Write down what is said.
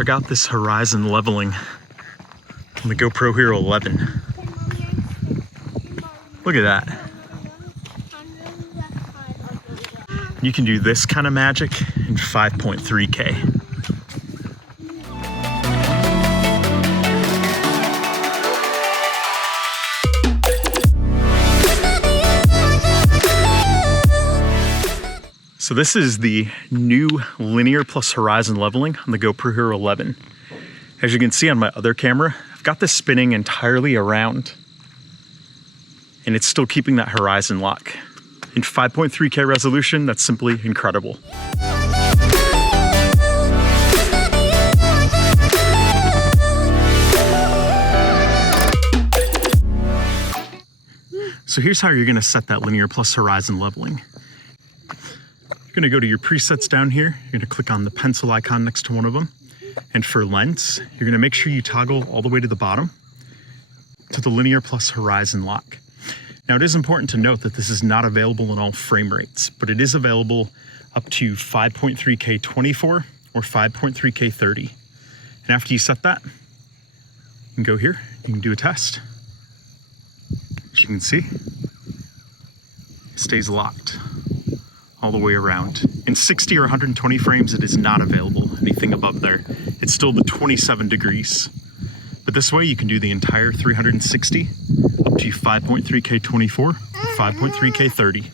check out this horizon leveling on the GoPro Hero 11. Look at that. You can do this kind of magic in 5.3K. So this is the new linear plus horizon leveling on the GoPro Hero 11. As you can see on my other camera, I've got this spinning entirely around and it's still keeping that horizon lock. In 5.3K resolution, that's simply incredible. So here's how you're gonna set that linear plus horizon leveling. You're gonna go to your presets down here. You're gonna click on the pencil icon next to one of them. And for lens, you're gonna make sure you toggle all the way to the bottom to the linear plus horizon lock. Now it is important to note that this is not available in all frame rates, but it is available up to 5.3K 24 or 5.3K 30. And after you set that, you can go here, you can do a test. As you can see, it stays locked all the way around. In 60 or 120 frames, it is not available, anything above there. It's still the 27 degrees. But this way you can do the entire 360 up to 5.3K 24, 5.3K 30.